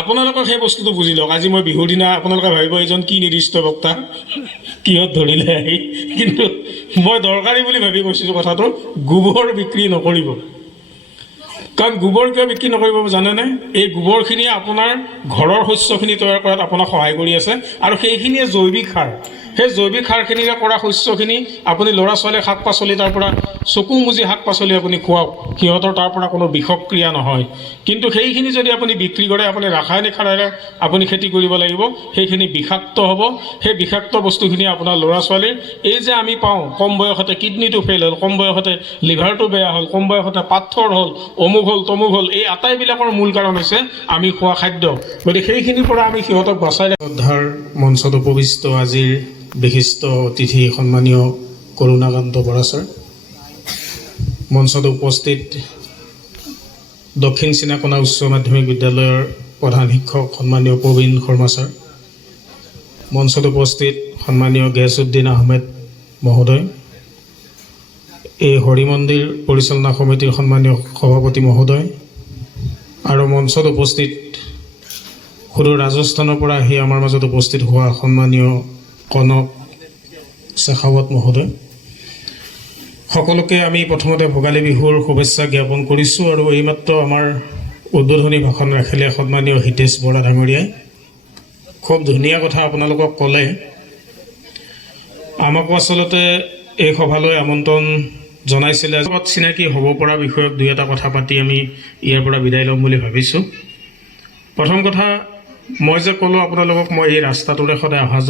আপোনালোকক সেই বস্তুটো বুজি লওক। আজি মই বিহুৰ দিনা আপোনালোকে ভাবিব এইজন কি নিৰ্দিষ্ট বক্তা, কিহত ধৰিলে আহি, কিন্তু মই দৰকাৰী বুলি ভাবি কৈছিলোঁ কথাটো। গোবৰ বিক্ৰী নকৰিব। কাৰণ গোবৰ কিয় বিক্ৰী নকৰিব জানেনে? এই গোবৰখিনিয়ে আপোনাৰ ঘৰৰ শস্যখিনি তৈয়াৰ কৰাত আপোনাক সহায় কৰি আছে, আৰু সেইখিনিয়ে জৈৱিক সাৰ। সেই জৈৱিক সাৰখিনিৰে কৰা শস্যখিনি আপুনি ল'ৰা ছোৱালীক শাক পাচলি তাৰ পৰা চকু মুজি শাক পাচলি আপুনি খুৱাওক, সিহঁতৰ তাৰ পৰা কোনো বিষক্ৰিয়া নহয়। কিন্তু সেইখিনি যদি আপুনি বিক্ৰী কৰে, আপুনি ৰাসায়নিক সাৰেৰে আপুনি খেতি কৰিব লাগিব, সেইখিনি বিষাক্ত হ'ব। সেই বিষাক্ত বস্তুখিনি আপোনাৰ ল'ৰা ছোৱালীৰ এই যে আমি পাওঁ কম বয়সতে কিডনীটো ফেইল হ'ল, কম বয়সতে লিভাৰটো বেয়া হ'ল, কম বয়সতে পাথৰ হ'ল, অমুক হ'ল তমুক হ'ল, এই আটাইবিলাকৰ মূল কাৰণ হৈছে আমি খোৱা খাদ্য। গতিকে সেইখিনিৰ পৰা আমি সিহঁতক বচাই শ্ৰদ্ধাৰ মঞ্চত উপবিষ্ট আজিৰ বিশিষ্ট অতিথি সন্মানীয় কৰুণাকান্ত বৰা ছাৰ, মঞ্চত উপস্থিত দক্ষিণ চিনাকনা উচ্চ মাধ্যমিক বিদ্যালয়ৰ প্ৰধান শিক্ষক সন্মানীয় প্ৰবীণ শৰ্মা ছাৰ, মঞ্চত উপস্থিত সন্মানীয় গিয়াছুদ্দিন আহমেদ মহোদয়, এই হৰি মন্দিৰ পৰিচালনা সমিতিৰ সন্মানীয় সভাপতি মহোদয়, আৰু মঞ্চত উপস্থিত সুদূৰ ৰাজস্থানৰ পৰা আহি আমাৰ মাজত উপস্থিত হোৱা সন্মানীয় কনক শেখাৱত মহোদয়, সকলোকে আমি প্ৰথমতে ভোগালী বিহুৰ শুভেচ্ছা জ্ঞাপন কৰিছোঁ। আৰু এইমাত্ৰ আমাৰ উদ্বোধনী ভাষণ ৰাখিলে সন্মানীয় হিতেশ বৰা ডাঙৰীয়াই। খুব ধুনীয়া কথা আপোনালোকক ক'লে। আমাকো আচলতে এই সভালৈ আমন্ত্ৰণ জনাইছিলে। চিনাকি হ'ব পৰা বিষয়ক দুই এটা কথা পাতি আমি ইয়াৰ পৰা বিদায় ল'ম বুলি ভাবিছোঁ। প্ৰথম কথা, মই যে ক'লোঁ আপোনালোকক মই এই ৰাস্তাটোৰে সদায় অহা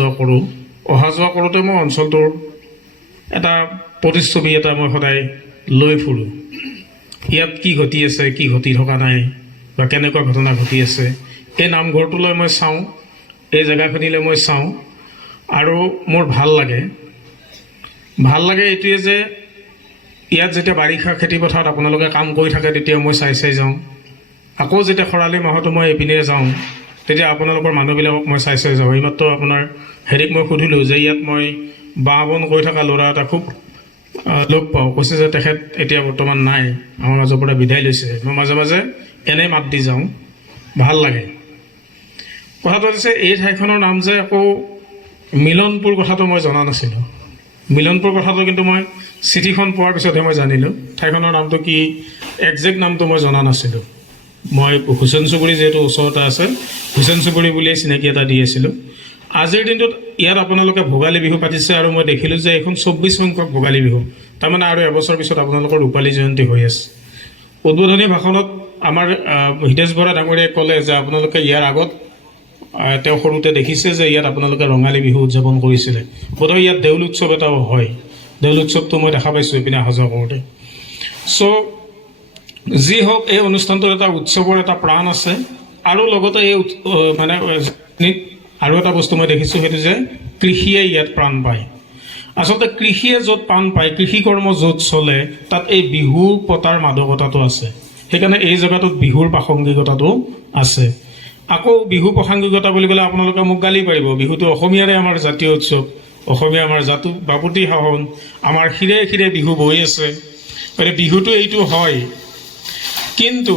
যোৱা কৰোঁতে মই অঞ্চলটোৰ এটা প্ৰতিচ্ছবি এটা মই সদায় লৈ ফুৰোঁ। ইয়াত কি ঘটি আছে, কি ঘটি থকা নাই, বা কেনেকুৱা ঘটনা ঘটি আছে, এই নামঘৰটোলৈ মই চাওঁ, এই জেগাখিনিলৈ মই চাওঁ, আৰু মোৰ ভাল লাগে এইটোৱে যে ইয়াত যেতিয়া বাৰিষা খেতি পথাৰত আপোনালোকে কাম কৰি থাকে তেতিয়া মই চাই যাওঁ। আকৌ যেতিয়া খৰালি মাহতো মই এইপিনে যাওঁ তেতিয়া আপোনালোকৰ মানুহবিলাকক মই চাই যাওঁ। এইমাত্ৰ আপোনাৰ হেৰিক মই সুধিলোঁ যে ইয়াত মই বাঁহ বন কৰি থকা ল'ৰা এটা খুব লগ পাওঁ। কৈছে যে তেখেত এতিয়া বৰ্তমান নাই, আমাৰ মাজৰ পৰা বিদায় লৈছে। মই মাজে মাজে এনেই মাত দি যাওঁ, ভাল লাগে। কথাটো হৈছে এই ঠাইখনৰ নাম যে আকৌ মিলনপুৰ, কথাটো মই জনা নাছিলোঁ। মিলনপুৰ কথাটো কিন্তু মই চিঠিখন পোৱাৰ পিছতহে মই জানিলোঁ। ঠাইখনৰ নামটো কি, একজেক্ট নামটো মই জনা নাছিলোঁ। মই হুছেইন চুবুৰী যিহেতু ওচৰতে আছে, হুছেইন চুবুৰী বুলিয়ে চিনাকি এটা দি আছিলোঁ। আজিৰ দিনটোত ইয়াত আপোনালোকে ভোগালী বিহু পাতিছে, আৰু মই দেখিলোঁ যে এইখন 24 সংখ্যক ভোগালী বিহু, তাৰমানে আৰু এবছৰ পিছত আপোনালোকৰ ৰূপালী জয়ন্তী হৈ আছে। উদ্বোধনী ভাষণত আমাৰ হিতেশ বৰা ডাঙৰীয়াই ক'লে যে আপোনালোকে ইয়াৰ আগত তেওঁ সৰুতে দেখিছে যে ইয়াত আপোনালোকে ৰঙালী বিহু উদযাপন কৰিছিলে। বোধহয় ইয়াত দেউল উৎসৱ এটাও হয়। দেউল উৎসৱটো মই দেখা পাইছোঁ এইপিনে অহা যোৱা কৰোঁতে। চ' যি হওক, এই অনুষ্ঠানটোৰ এটা উৎসৱৰ এটা প্ৰাণ আছে। আৰু লগতে এই মানে আৰু এটা বস্তু মই দেখিছোঁ, সেইটো যে কৃষিয়ে ইয়াত প্ৰাণ পায়। আচলতে কৃষিয়ে য'ত প্ৰাণ পায়, কৃষি কৰ্ম য'ত চলে, তাত এই বিহু পতাৰ মাদকতাটো আছে। সেইকাৰণে এই জেগাটোত বিহুৰ প্ৰাসংগিকতাটো আছে। আকৌ বিহু প্ৰাসংগিকতা বুলি ক'লে আপোনালোকে মোক গালি পাৰিব, বিহুটো অসমীয়াৰে আমাৰ জাতীয় উৎসৱ, অসমীয়া আমাৰ বাপুতি সাহোন, আমাৰ শিৰে শিৰে বিহু বৈ আছে। গতিকে বিহুটো এইটো হয়, কিন্তু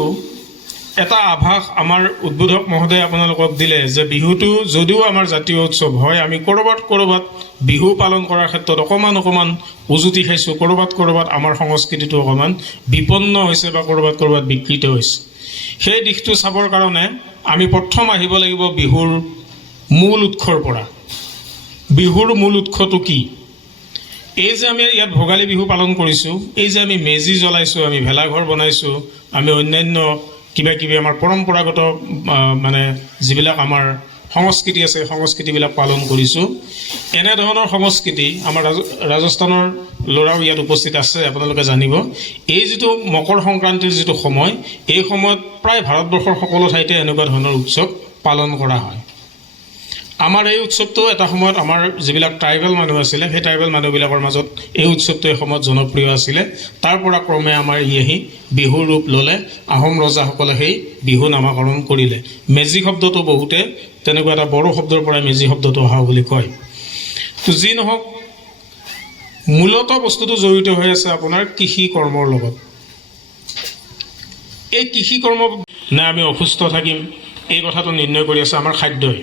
এটা আভাস আমাৰ উদ্বোধক মহোদয়ে আপোনালোকক দিলে যে বিহুটো যদিও আমাৰ জাতীয় উৎসৱ হয়, আমি ক'ৰবাত বিহু পালন কৰাৰ ক্ষেত্ৰত অকণমান উজুতি খাইছোঁ, ক'ৰবাত আমাৰ সংস্কৃতিটো অকণমান বিপন্ন হৈছে বা ক'ৰবাত বিকৃত হৈছে। সেই দিশটো চাবৰ কাৰণে আমি প্ৰথম আহিব লাগিব বিহুৰ মূল উৎসৰ পৰা। বিহুৰ মূল উৎসটো কি? এই যে আমি ইয়াত ভোগালী বিহু পালন কৰিছোঁ, এই যে আমি মেজি জ্বলাইছোঁ, আমি ভেলাঘৰ বনাইছোঁ, আমি অন্যান্য কিবা কিবি আমাৰ পৰম্পৰাগত মানে যিবিলাক আমাৰ সংস্কৃতি আছে, সংস্কৃতিবিলাক পালন কৰিছোঁ। এনেধৰণৰ সংস্কৃতি আমাৰ ৰাজস্থানৰ ল'ৰাও ইয়াত উপস্থিত আছে, আপোনালোকে জানিব। এই যিটো মকৰ সংক্ৰান্তিৰ যিটো সময়, এই সময়ত প্ৰায় ভাৰতবৰ্ষৰ সকলো ঠাইতে এনেকুৱা ধৰণৰ উৎসৱ পালন কৰা হয়। আমাৰ এই উৎসৱটো এটা সময়ত আমাৰ যিবিলাক ট্ৰাইবেল মানুহ আছিলে, সেই ট্ৰাইবেল মানুহবিলাকৰ মাজত এই উৎসৱটো এসময়ত জনপ্ৰিয় আছিলে। তাৰ পৰা ক্ৰমে আমাৰ আহি বিহুৰ ৰূপ ল'লে। আহোম ৰজাসকলে সেই বিহু নামাকৰণ কৰিলে। মেজি শব্দটো বহুতে তেনেকুৱা এটা বড়ো শব্দৰ পৰাই মেজি শব্দটো অহা বুলি কয়। তো যি নহওক, মূলত বস্তুটো জড়িত হৈ আছে আপোনাৰ কৃষি কৰ্মৰ লগত। এই কৃষি কৰ্ম নে আমি অসুস্থ থাকিম, এই কথাটো নিৰ্ণয় কৰি আছে আমাৰ খাদ্যই।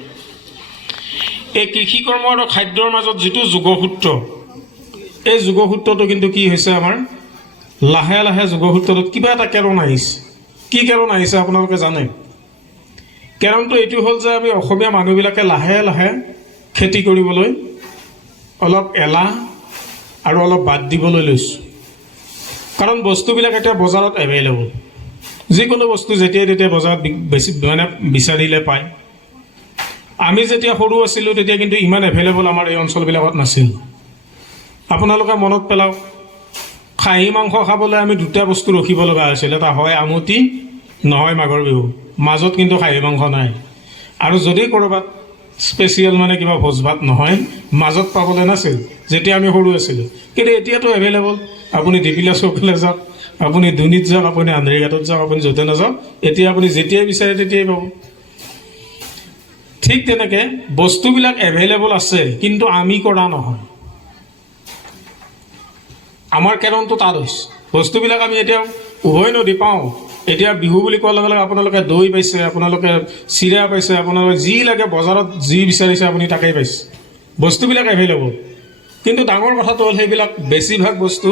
এই কৃষি কৰ্ম আৰু খাদ্যৰ মাজত যিটো যোগসূত্ৰ, এই যোগসূত্ৰটো কিন্তু কি হৈছে আমাৰ লাহে লাহে যোগসূত্ৰটোত কিবা এটা কেৰণ আহিছে। কি কেৰণ আহিছে আপোনালোকে জানে? কেৰণটো এইটো হ'ল যে আমি অসমীয়া মানুহবিলাকে লাহে লাহে খেতি কৰিবলৈ অলপ এলাহ আৰু অলপ বাদ দিবলৈ লৈছোঁ। কাৰণ বস্তুবিলাক এতিয়া বজাৰত এভেইলেবল, যিকোনো বস্তু যেতিয়াই তেতিয়া বজাৰত বেছি বিচাৰিলে পায়। আমি যেতিয়া সৰু আছিলোঁ তেতিয়া কিন্তু ইমান এভেইলেবল আমাৰ এই অঞ্চলবিলাকত নাছিল। আপোনালোকে মনত পেলাওক, খাহী মাংস খাবলৈ আমি দুটা বস্তু ৰখিব লগা হৈছিল, এটা হয় আমুতি, নহয় মাঘৰ বিহু। মাজত কিন্তু খাহী মাংস নাই। আৰু যদি ক'ৰবাত স্পেচিয়েল কিবা ভোজ ভাত নহয়, মাজত পাবলৈ নাছিল যেতিয়া আমি সৰু আছিলোঁ। কিন্তু এতিয়াতো এভেইলেবল। আপুনি দীপিলা চৌকলৈ যাওক, আপুনি ধুনীত যাওক, আপুনি আন্ধেৰিঘাটত যাওক, আপুনি য'তে নাযাওক, এতিয়া আপুনি যেতিয়াই বিচাৰে তেতিয়াই পাব। ঠিক তেনেকৈ বস্তুবিলাক এভেইলেবল আছে, কিন্তু আমি কৰা নহয়। আমাৰ কেৰনটো তাত হৈছে। বস্তুবিলাক আমি এতিয়া উভয় নদী পাওঁ। এতিয়া বিহু বুলি কোৱাৰ লগে লগে আপোনালোকে দৈ পাইছে, আপোনালোকে চিৰা পাইছে, আপোনালোকে যি লাগে বজাৰত যি বিচাৰিছে আপুনি তাকেই পাইছে। বস্তুবিলাক এভেইলেবল, কিন্তু ডাঙৰ কথাটো হ'ল সেইবিলাক বেছিভাগ বস্তু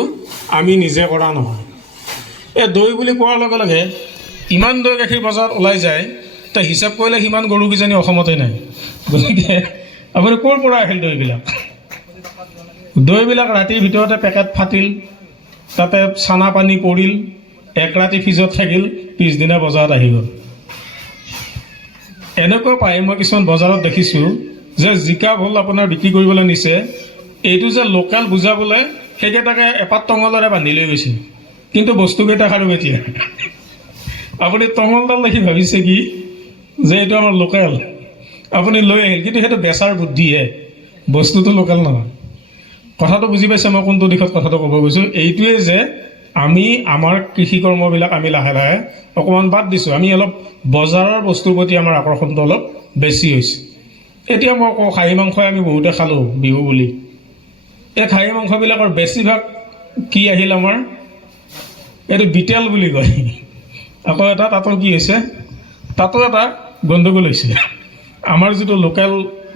আমি নিজে কৰা নহয়। এই দৈ বুলি কোৱাৰ লগে লগে ইমান দৈ গাখীৰ বজাৰত ওলাই যায়, ত হিচাপ কৰিলে সিমান গৰু কিজানি অসমতে নাই। গতিকে আপুনি ক'ৰ পৰা আহিল দৈবিলাক? দৈবিলাক ৰাতিৰ ভিতৰতে পেকেট ফাটিল, তাতে চানা পানী পৰিল, এক ৰাতি ফ্ৰিজত থাকিল, পিছদিনা বজাৰত আহি গ'ল। এনেকুৱা পাই মই কিছুমান বজাৰত দেখিছোঁ যে জিকা ভোল আপোনাৰ বিক্ৰী কৰিবলৈ নিছে, এইটো যে লোকেল বুজাবলৈ সেইকেইটাকে এপাত টঙলেৰে বান্ধি লৈ গৈছে, কিন্তু বস্তুকেইটা খালোঁ এতিয়া। আপুনি টঙলডাল দেখি ভাবিছে কি যে এইটো আমাৰ লোকেল, আপুনি লৈ আহিল, কিন্তু সেইটো বেচাৰ বুদ্ধিহে, বস্তুটো লোকেল নহয়। কথাটো বুজি পাইছে মই কোনটো দিশত কথাটো ক'ব গৈছোঁ? এইটোৱে যে আমি আমাৰ কৃষি কৰ্মবিলাক আমি লাহে লাহে অকণমান বাদ দিছোঁ। আমি অলপ বজাৰৰ বস্তুৰ প্ৰতি আমাৰ আকৰ্ষণটো অলপ বেছি হৈছে। এতিয়া মই কওঁ, খাহী মাংসই আমি বহুতে খালোঁ বিহু বুলি। এই খাহী মাংসবিলাকৰ বেছিভাগ কি আহিল আমাৰ? এইটো বিটেল বুলি কয়। আকৌ এটা তাতো কি হৈছে? তাতো এটা গণ্ডগোল হৈছে। আমাৰ যিটো লোকেল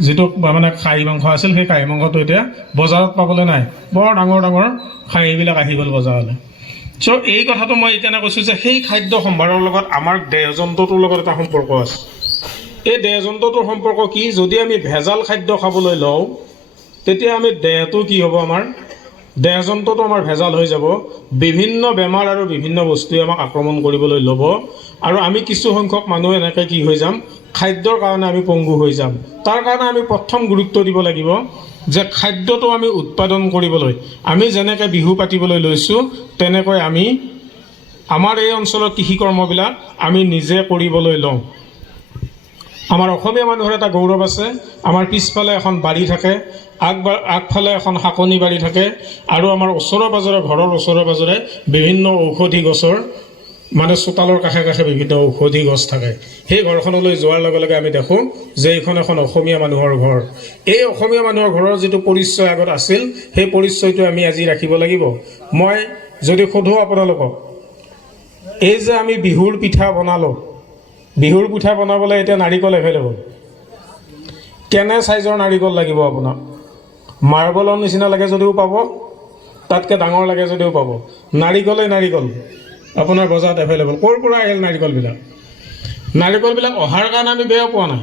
যিটো খাহী মাংস আছিল, সেই খাহী মাংসটো এতিয়া বজাৰত পাবলৈ নাই। বৰ ডাঙৰ ডাঙৰ খাহীবিলাক আহি গ'ল বজাৰলৈ। চ' এই কথাটো মই এইকাৰণে কৈছোঁ যে সেই খাদ্য সম্ভাৰৰ লগত আমাৰ দেহযন্ত্ৰটোৰ লগত এটা সম্পৰ্ক আছে। এই দেহযন্ত্ৰটোৰ সম্পৰ্ক কি? যদি আমি ভেজাল খাদ্য খাবলৈ লওঁ, তেতিয়া আমি দেহটো কি হ'ব? আমাৰ দেহযন্ত্ৰটো আমাৰ ভেজাল হৈ যাব। বিভিন্ন বেমাৰ আৰু বিভিন্ন বস্তুৱে আমাক আক্ৰমণ কৰিবলৈ ল'ব, আৰু আমি কিছু সংখ্যক মানুহ এনেকৈ কি হৈ যাম? খাদ্যৰ কাৰণে আমি পংগু হৈ যাম। তাৰ কাৰণে আমি প্ৰথম গুৰুত্ব দিব লাগিব যে খাদ্যটো আমি উৎপাদন কৰিবলৈ, আমি যেনেকৈ বিহু পাতিবলৈ লৈছোঁ, তেনেকৈ আমি আমাৰ এই অঞ্চলৰ কৃষি কৰ্মবিলাক আমি নিজে কৰিবলৈ লওঁ। আমাৰ অসমীয়া মানুহৰ এটা গৌৰৱ আছে, আমাৰ পিছফালে এখন বাৰী থাকে, আগফালে এখন শাকনি বাৰী থাকে, আৰু আমাৰ ওচৰে পাজৰে, ঘৰৰ ওচৰে পাজৰে বিভিন্ন ঔষধি গছৰ চোতালৰ কাষে কাষে বিভিন্ন ঔষধি গছ থাকে। সেই ঘৰখনলৈ যোৱাৰ লগে লগে আমি দেখোঁ যে এইখন এখন অসমীয়া মানুহৰ ঘৰ। এই অসমীয়া মানুহৰ ঘৰৰ যিটো পৰিচয় আগত আছিল, সেই পৰিচয়টো আমি আজি ৰাখিব লাগিব। মই যদি সোধোঁ আপোনালোকক, এই যে আমি বিহুৰ পিঠা বনালোঁ, বিহুৰ পিঠা বনাবলৈ এতিয়া নাৰিকল এভেইলেবল। কেনে চাইজৰ নাৰিকল লাগিব আপোনাক? মাৰ্বলৰ নিচিনা লাগে যদিও পাব, তাতকৈ ডাঙৰ লাগে যদিও পাব। নাৰিকলেই নাৰিকল আপোনাৰ বজাৰত এভেইলেবল। ক'ৰ পৰা আহিল নাৰিকলবিলাক? নাৰিকলবিলাক অহাৰ কাৰণে আমি বেয়া পোৱা নাই,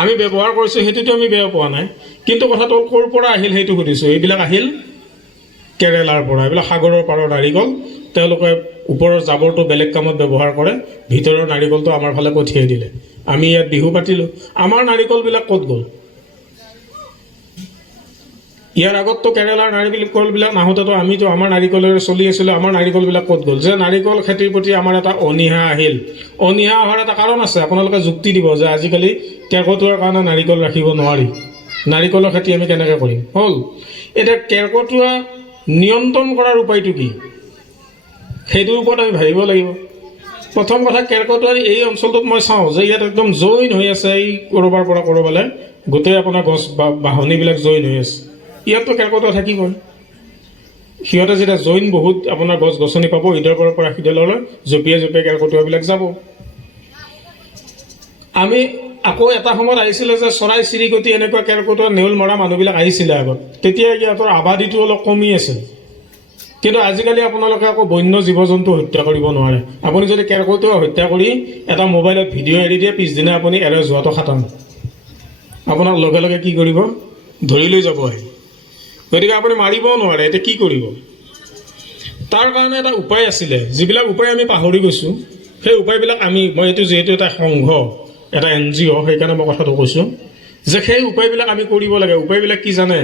আমি ব্যৱহাৰ কৰিছোঁ, সেইটোতো আমি বেয়া পোৱা নাই। কিন্তু কথাটো ক'ৰ পৰা আহিল সেইটো সুধিছোঁ। এইবিলাক আহিল কেৰেলাৰ পৰা। এইবিলাক সাগৰৰ পাৰৰ নাৰিকল। তেওঁলোকে ওপৰৰ জাবৰটো বেলেগ কামত ব্যৱহাৰ কৰে, ভিতৰৰ নাৰিকলটো আমাৰ ফালে পঠিয়াই দিলে। আমি ইয়াত বিহু পাতিলোঁ, আমাৰ নাৰিকলবিলাক ক'ত গ'ল? ইয়াৰ আগততো কেৰেলাৰ নাৰিকলবিলাক নাহোঁতেতো আমিতো আমাৰ নাৰিকলেৰে চলি আছিলোঁ, আমাৰ নাৰিকলবিলাক ক'ত গ'ল? যে নাৰিকল খেতিৰ প্ৰতি আমাৰ এটা অনীহা আহিল। অনীহা অহাৰ এটা কাৰণ আছে। আপোনালোকে যুক্তি দিব যে আজিকালি কেৰ্কেটুৱাৰ কাৰণে নাৰিকল ৰাখিব নোৱাৰি, নাৰিকলৰ খেতি আমি কেনেকৈ কৰিম? হ'ল, এতিয়া কেৰ্কেটুৱা নিয়ন্ত্ৰণ কৰাৰ উপায়টো কি? সেইটোৰ ওপৰত আমি ভাবিব লাগিব। প্ৰথম কথা, কেৰ্কেটুৱাৰ এই অঞ্চলটোত মই চাওঁ যে ইয়াত একদম জইন হৈ আছে, এই ক'ৰবাৰ পৰা ক'ৰবালৈ গোটেই আপোনাৰ গছ বাহনিবিলাক জইন হৈ আছে। ইয়াততো কেৰ্কেটুৱা থাকিবই। সিহঁতে যেতিয়া জইন বহুত আপোনাৰ গছ গছনি পাব, ইডালৰ পৰা সিডাললৈ জঁপিয়াই জঁপিয়াই কেৰ্কেটুৱাবিলাক যাব। আমি আকৌ এটা সময়ত আহিছিলে যে চৰাই চিৰিকটি এনেকুৱা কেৰ্কেটুৱা নেউল মৰা মানুহবিলাক আহিছিলে আগত, তেতিয়া সিহঁতৰ আবাদীটো অলপ কমি আছে। কিন্তু আজিকালি আপোনালোকে আকৌ বন্য জীৱ জন্তু হত্যা কৰিব নোৱাৰে। আপুনি যদি কেৰ্কেটুৱা হত্যা কৰি এটা মোবাইলত ভিডিঅ' এৰি দিয়ে, পিছদিনা আপুনি এৰে যোৱাটো খাটাং, আপোনাক লগে লগে কি কৰিব, ধৰি লৈ যাব আহি। গতিকে আপুনি মাৰিবও নোৱাৰে, এতিয়া কি কৰিব? তাৰ কাৰণে এটা উপায় আছিলে, যিবিলাক উপায় আমি পাহৰি গৈছোঁ, সেই উপায়বিলাক মই এইটো যিহেতু এটা সংঘ, এটা NGO, সেইকাৰণে মই কথাটো কৈছোঁ যে সেই উপায়বিলাক আমি কৰিব লাগে। উপায়বিলাক কি জানে?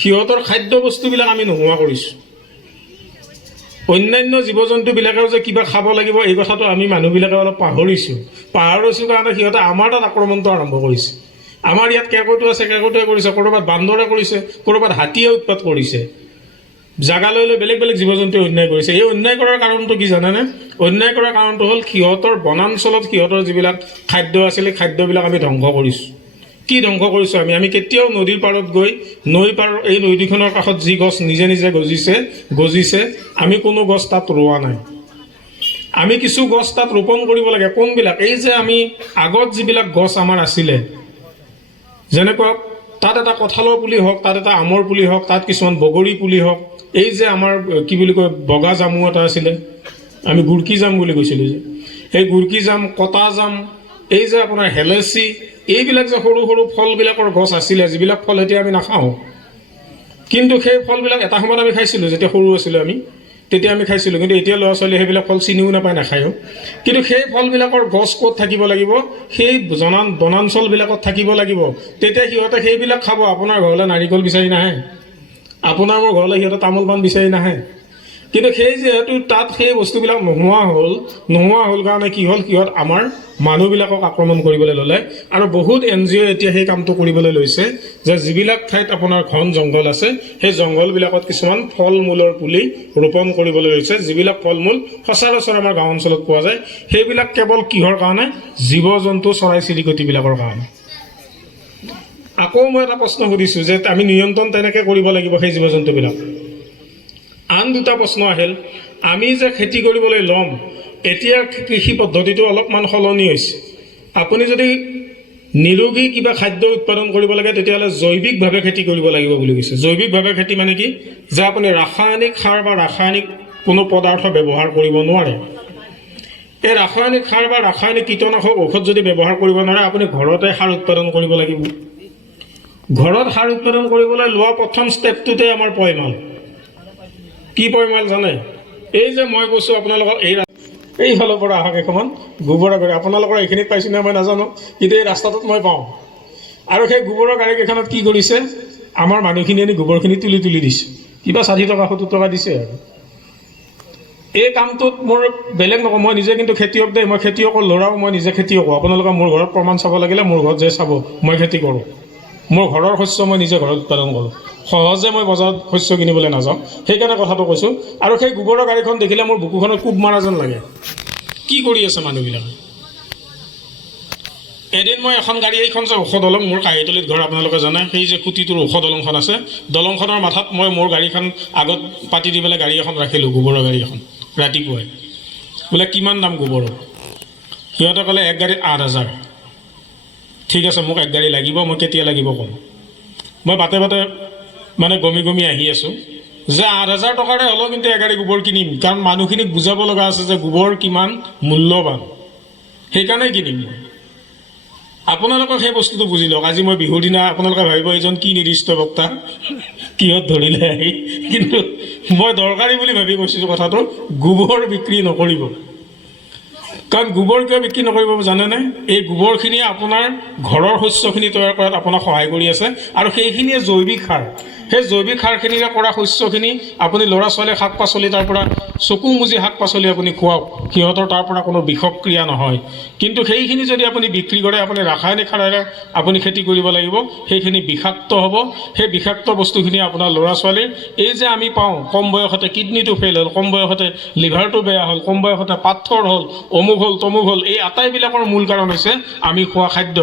সিহঁতৰ খাদ্য বস্তুবিলাক আমি নোহোৱা কৰিছোঁ। অন্যান্য জীৱ জন্তুবিলাকেও যে কিবা খাব লাগিব, এই কথাটো আমি মানুহবিলাকে অলপ পাহৰিছোঁ কাৰণে সিহঁতে আমাৰ তাত আক্ৰমণটো আৰম্ভ কৰিছে। আমাৰ ইয়াত কেৰ্কেটুৱা আছে, কেৰ্কেটুৱাই কৰিছে, ক'ৰবাত বান্দৰে কৰিছে, ক'ৰবাত হাতীয়ে উৎপাত কৰিছে, জাগা লৈ লৈ বেলেগ বেলেগ জীৱ জন্তুৱে অন্যায় কৰিছে। এই অন্যায় কৰাৰ কাৰণটো কি জানেনে? অন্যায় কৰাৰ কাৰণটো হ'ল সিহঁতৰ বনাঞ্চলত সিহঁতৰ যিবিলাক খাদ্য আছিলে, খাদ্যবিলাক আমি ধ্বংস কৰিছোঁ। কি ধ্বংস কৰিছোঁ আমি কেতিয়াও নদীৰ পাৰত গৈ এই নদীখনৰ কাষত যি গছ নিজে নিজে গজিছে আমি কোনো গছ তাত ৰোৱা নাই। আমি কিছু গছ তাত ৰোপণ কৰিব লাগে। কোনবিলাক? এই যে আমি আগত যিবিলাক গছ আমাৰ আছিলে, যেনেকুৱা তাত এটা কঁঠালৰ পুলি হওক, তাত এটা আমৰ পুলি হওক, তাত কিছুমান বগৰী পুলি হওক, এই যে আমাৰ কি বুলি কয় বগা জামু এটা আছিলে, আমি গুৰকি জাম বুলি কৈছিলোঁ যে, সেই গুৰকি জাম, কটা জাম, এই যে আপোনাৰ হেলেচি, এইবিলাক যে সৰু সৰু ফলবিলাকৰ গছ আছিলে, যিবিলাক ফল এতিয়া আমি নাখাওঁ, কিন্তু সেই ফলবিলাক এটা সময়ত আমি খাইছিলোঁ। যেতিয়া সৰু আছিলোঁ তেতিয়া আমি খাইছিলোঁ, কিন্তু এতিয়া ল'ৰা ছোৱালীয়ে সেইবিলাক ফল চিনিও নাপায়, নাখায়ো। কিন্তু সেই ফলবিলাকৰ গছ ক'ত থাকিব লাগিব? সেই বনাঞ্চলবিলাকত থাকিব লাগিব। তেতিয়া সিহঁতে সেইবিলাক খাব। আপোনাৰ ঘৰলৈ নাৰিকল বিচাৰি নাহে, আপোনাৰ মোৰ ঘৰলৈ সিহঁতে তামোল পাণ বিচাৰি নাহে। কিন্তু সেই যিহেতু তাত সেই বস্তুবিলাক নোহোৱা হ'ল কাৰণে কি হ'ল, সিহঁত আমাৰ মানুহবিলাকক আক্ৰমণ কৰিবলৈ ল'লে। আৰু বহুত NGO এতিয়া সেই কামটো কৰিবলৈ লৈছে যে যিবিলাক ঠাইত আপোনাৰ ঘন জংঘল আছে, সেই জংঘলবিলাকত কিছুমান ফল মূলৰ পুলি ৰোপণ কৰিবলৈ লৈছে। যিবিলাক ফল মূল সচৰাচৰ আমাৰ গাঁও অঞ্চলত পোৱা যায়, সেইবিলাক কেৱল কিহৰ কাৰণে? জীৱ জন্তু, চৰাই চিৰিকটিবিলাকৰ কাৰণে। আকৌ মই এটা প্ৰশ্ন সুধিছোঁ যে আমি নিয়ন্ত্ৰণ তেনেকৈ কৰিব লাগিব সেই জীৱ জন্তুবিলাক। আন দুটা প্ৰশ্ন আহিল, আমি যে খেতি কৰিবলৈ ল'ম, এতিয়া কৃষি পদ্ধতিটো অলপমান সলনি হৈছে। আপুনি যদি নিৰোগী কিবা খাদ্য উৎপাদন কৰিব লাগে, তেতিয়াহ'লে জৈৱিকভাৱে খেতি কৰিব লাগিব বুলি কৈছে। জৈৱিকভাৱে খেতি মানে কি? যে আপুনি ৰাসায়নিক সাৰ বা ৰাসায়নিক কোনো পদাৰ্থ ব্যৱহাৰ কৰিব নোৱাৰে। এই ৰাসায়নিক সাৰ বা ৰাসায়নিক কীটনাশক ঔষধ যদি ব্যৱহাৰ কৰিব নোৱাৰে, আপুনি ঘৰতে সাৰ উৎপাদন কৰিব লাগিব। ঘৰত সাৰ উৎপাদন কৰিবলৈ লোৱা প্ৰথম ষ্টেপটোতে আমাৰ পয়মাল। কি পয়মাল জানে? এই যে মই কৈছোঁ আপোনালোকক, এইফালৰ পৰা আহক এখন গোবৰৰ গাড়ী, আপোনালোকৰ এইখিনিত পাইছোঁ নে মই নাজানো, কিন্তু এই ৰাস্তাটোত মই পাওঁ। আৰু সেই গোবৰৰ গাড়ীকেইখনত কি কৰিছে? আমাৰ মানুহখিনি আনি গোবৰখিনি তুলি দিছে, কিবা 60 টকা 70 টকা দিছে। আৰু এই কামটোত মোৰ বেলেগ নকওঁ, মই নিজে কিন্তু খেতিয়ক দেই, মই খেতিয়কৰ ল'ৰাও, মই নিজে খেতিয়কো। আপোনালোকে মোৰ ঘৰত প্ৰমাণ চাব লাগিলে মোৰ ঘৰত যে চাব, মই খেতি কৰোঁ। মোৰ ঘৰৰ শস্য মই নিজে ঘৰত উৎপাদন কৰোঁ। সহজে মই বজাৰত শস্য কিনিবলৈ নাযাওঁ, সেইকাৰণে কথাটো কৈছোঁ। আৰু সেই গোবৰৰ গাড়ীখন দেখিলে মোৰ বুকুখনত কোব মাৰা যেন লাগে। কি কৰি আছে মানুহবিলাকে? এদিন মই এখন গাড়ী, এইখন যে ওখ দলং, মোৰ কাঁহিতলিত ঘৰ আপোনালোকে জানে, সেই যে খুঁটিটোৰ ওখ দলংখন আছে, দলংখনৰ মাথাত মই মোৰ গাড়ীখন আগত পাতি দি পেলাই গাড়ী এখন ৰাখিলোঁ, গোবৰৰ গাড়ী এখন। ৰাতিপুৱাই বোলে কিমান দাম গোবৰৰ? সিহঁতে ক'লে এক গাড়ীত 8,000। ঠিক আছে, মোক এক গাড়ী লাগিব, মই কেতিয়া লাগিব ক'ম। মই বাটে মানে গমি আহি আছোঁ যে 8,000 টকাৰে হ'লেও কিন্তু এগাড়ী গোবৰ কিনিম, কাৰণ মানুহখিনিক বুজাব লগা আছে যে গোবৰ কিমান মূল্যৱান, সেইকাৰণে কিনিম মই। আপোনালোকক সেই বস্তুটো বুজি লওক। আজি মই বিহুৰ দিনা আপোনালোকে ভাবিব এইজন কি নিৰ্দিষ্ট বক্তা, কিহত ধৰিলে আহি, কিন্তু মই দৰকাৰী বুলি ভাবি কৈছোঁ কথাটো, গোবৰ বিক্ৰী নকৰিব। কাৰণ গোবৰ কিয় বিক্ৰী নকৰিব জানেনে? এই গোবৰখিনিয়ে আপোনাৰ ঘৰৰ শস্যখিনি তৈয়াৰ কৰাত আপোনাক সহায় কৰি আছে, আৰু সেইখিনিয়ে জৈৱিক সাৰ। সেই জৈৱিক সাৰখিনিৰে কৰা শস্যখিনি আপুনি ল'ৰা ছোৱালীয়ে শাক পাচলি, তাৰ পৰা চকু মুজি শাক পাচলি আপুনি খুৱাওক, সিহঁতৰ তাৰ পৰা কোনো বিষক্ৰিয়া নহয়। কিন্তু সেইখিনি যদি আপুনি বিক্ৰী কৰে, আপুনি ৰাসায়নিক সাৰেৰে আপুনি খেতি কৰিব লাগিব, সেইখিনি বিষাক্ত হ'ব। সেই বিষাক্ত বস্তুখিনি আপোনাৰ ল'ৰা ছোৱালীৰ, এই যে আমি পাওঁ কম বয়সতে কিডনীটো ফেইল হ'ল, কম বয়সতে লিভাৰটো বেয়া হ'ল, কম বয়সতে পাথৰ হ'ল, অমুক হ'ল তমুক হ'ল, এই আটাইবিলাকৰ মূল কাৰণ হৈছে আমি খোৱা খাদ্য।